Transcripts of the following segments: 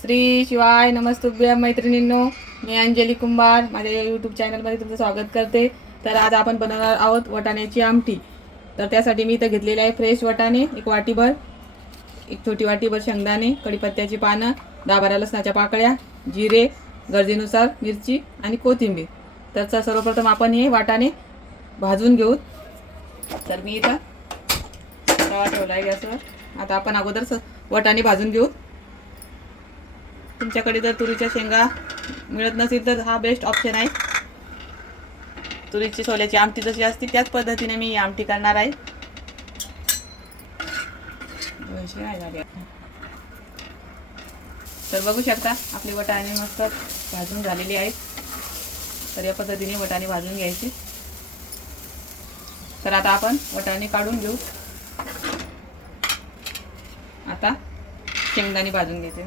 श्री शिवाय नमस्तुभ्यं मैत्रिणींनो, मी अंजली कुंभार माझ्या यूट्यूब चॅनलमध्ये तुमचं स्वागत करते. तर आज आपण बनवणार आहोत वाटाण्याची आमटी. तर त्यासाठी मी इथं घेतलेले आहे फ्रेश वाटाणे एक वाटीभर, एक छोटी वाटीभर शेंगदाणे, कढीपत्त्याची पानं, 10-12 लसणाच्या पाकळ्या, जिरे, गरजेनुसार मिरची आणि कोथिंबीर. तर सर्वप्रथम आपण हे वाटाणे भाजून घेऊ. तर मी इथं तवा ठेवला आहे गॅसवर. आता आपण अगोदर वाटाणे भाजून घेऊ. तुमच्याकडे जर तुरीच्या शेंगा मिळत नसेल तर हा बेस्ट ऑप्शन आहे. तुरीची सोल्याची आमटी जशी असते त्याच पद्धतीने मी आमटी करणार आहे. तर बघू शकता आपले वाटाणे मस्त भाजून झालेले आहेत. तर या पद्धतीने वाटाणे भाजून घ्यायचे. तर आता आपण वाटाणे काढून घेऊ. आता शेंगदाणे भाजून घेते.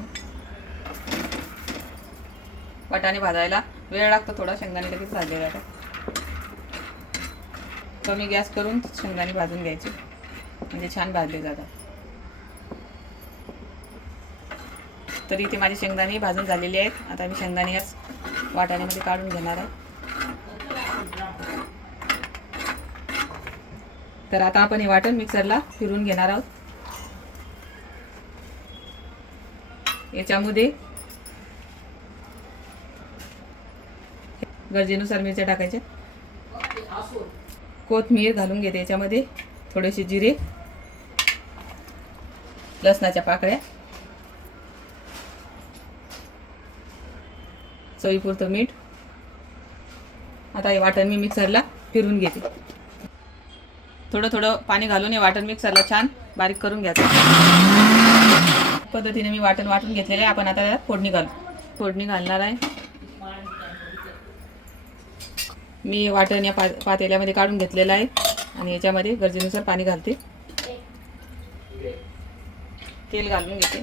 वाटाणे भाजायला वेळ लागतो थोडा, शेंगदाणे लगेच भाजले जातात. कमी गॅस करून शेंगदाणे भाजून घ्यायचे म्हणजे छान भाजले जातात. तर इथे माझे शेंगदाणे भाजून झालेले आहेत. आता मी शेंगदाणे याच वाटाण्यामध्ये काढून घेणार आहे. तर आता आपण हे वाटण मिक्सरला फिरवून घेणार आहोत. याच्यामध्ये गरजेनुसार मिरच्या टाकायच्या, कोथिंबीर घालून घेते. याच्यामध्ये थोडेसे जिरे, लसणाच्या पाकळ्या, चवीपुरतं मीठ. आता हे वाटण मी मिक्सरला फिरवून घेते. थोडं थोडं पाणी घालून हे वाटण मिक्सरला छान बारीक करून घ्यायचं. पद्धतीने मी वाटण वाटून घेतलेले आहे. आपण आता फोडणी घालणार आहे. मी वाटण या पातेल्यामध्ये काढून घेतलेलं आहे आणि याच्यामध्ये गरजेनुसार पाणी घालते. तेल घालून घेते.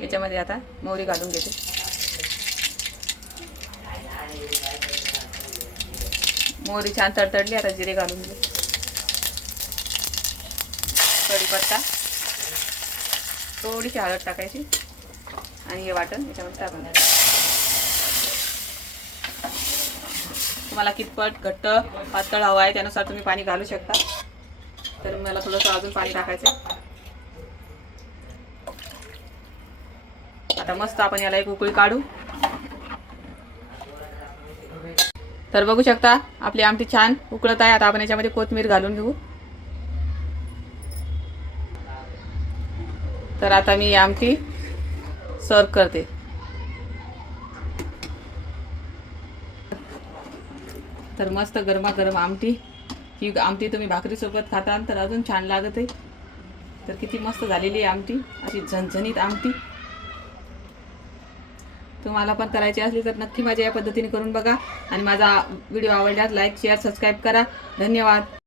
याच्यामध्ये आता मोहरी घालून घेते. मोहरी छान तडतडली. आता जिरे घालून घे. कढीपत्ता, थोडीशी हळद टाकायची आणि हे वाटण याच्यामध्ये टाकून द्यायचं. तुम्हाला कितपत घट्ट पातळ हवं आहे त्यानुसार तुम्ही पाणी घालू शकता. तर मला थोडंसं अजून पाणी टाकायचं. आता मस्त आपण याला एक उकळी काढू. तर बघू शकता आपली आमटी छान उकळत आहे. आता आपण याच्यामध्ये कोथिंबीर घालून घेऊ. तर आता मी आमटी सर्व करते. तर मस्त गरमागरम आमटी. ही आमटी तुम्ही भाकरीसोबत खाता तर अजून छान लागत आहे. तर किती मस्त झालेली आहे आमटी, अशी झणझणीत आमटी. तुम्हाला पण करायची असली तर नक्की माझ्या या पद्धतीने करून बघा. आणि माझा व्हिडिओ आवडल्यास लाईक, शेअर, सबस्क्राईब करा. धन्यवाद.